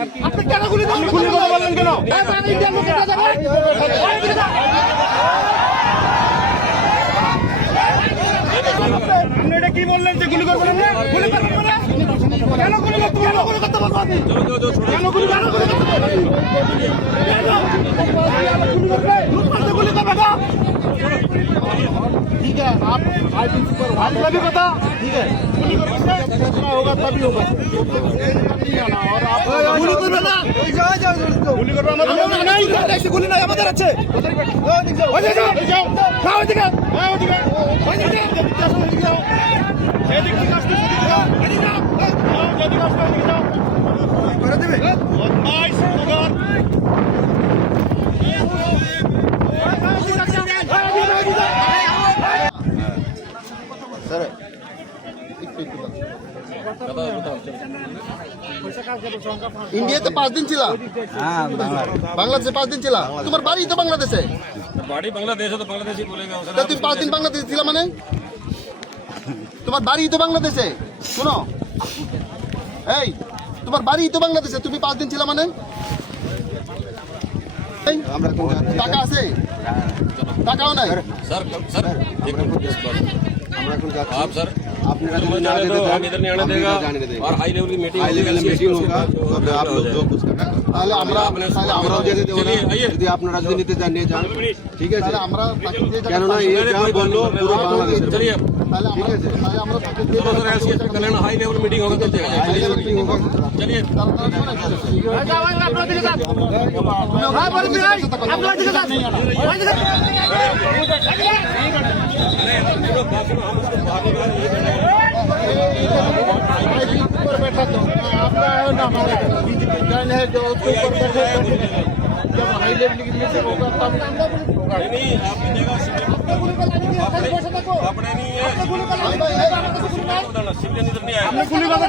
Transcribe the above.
আপনি কেন গুলি কথা বললেন কেন? আপনি এটা কি বললেন যে গুলি করবেন না? গুলি করবেন না? কেন গুলি করতে কেন গুলি করতে পারবো আপনি? কেন গুলি করতে गुली का बता ठीक है आप आईपीसी पर वाली भी बता ठीक है गुली करना होगा तभी होगा और आप गुली कर बता गुली करना मतलब नहीं ऐसे गुली नहीं আমাদের আছে ওই যাও যাও ওদিকে ওদিকে ওদিকে যাও এদিক থেকে আসতে যাও এদিকে যাও এদিকে আসতে যাও করে দেবে নাইস গড सर इंडियाতে 5 दिन ছিলা হ্যাঁ বাংলাদেশে 5 দিন ছিলা তোমার বাড়ি তো বাংলাদেশে বাড়ি বাংলাদেশে তো বাংলাদেশি বলেগা তা তুমি 5 দিন বাংলাদেশে ছিলা মানে তোমার বাড়ি তো বাংলাদেশে শোনো এই তোমার বাড়ি তো বাংলাদেশে তুমি 5 দিন ছিলা মানে আমরা কোন টাকা আছে টাকাও নাই सर सर আমরা কোন आप सर আপনি हम इधर नहीं आने देगा और हाई लेवल की मीटिंग मीटिंग होगा तो आप लोग जो कुछ करना তাহলে আমরাও যেতে দেব না যদি আপনারা রাজনীতিতে জানিয়ে যান ঠিক আছে তাহলে আমরা কেন না এই যা বললো পুরো বাংলাদেশ चलिए তাহলে ঠিক আছে তাহলে আমরা चलो सर ऐसे कल्याण हाई लेवल मीटिंग होगा तब जाएगा मीटिंग होगा चलिए ऊपर बैठा तो आपका है ना हमारा बीजेपी है जो उसके ऊपर बैठे जब हाई लेवल की मीटिंग होगा तब होगा नहीं आपकी जगह अपने नहीं है सिविलियन इधर नहीं आएगा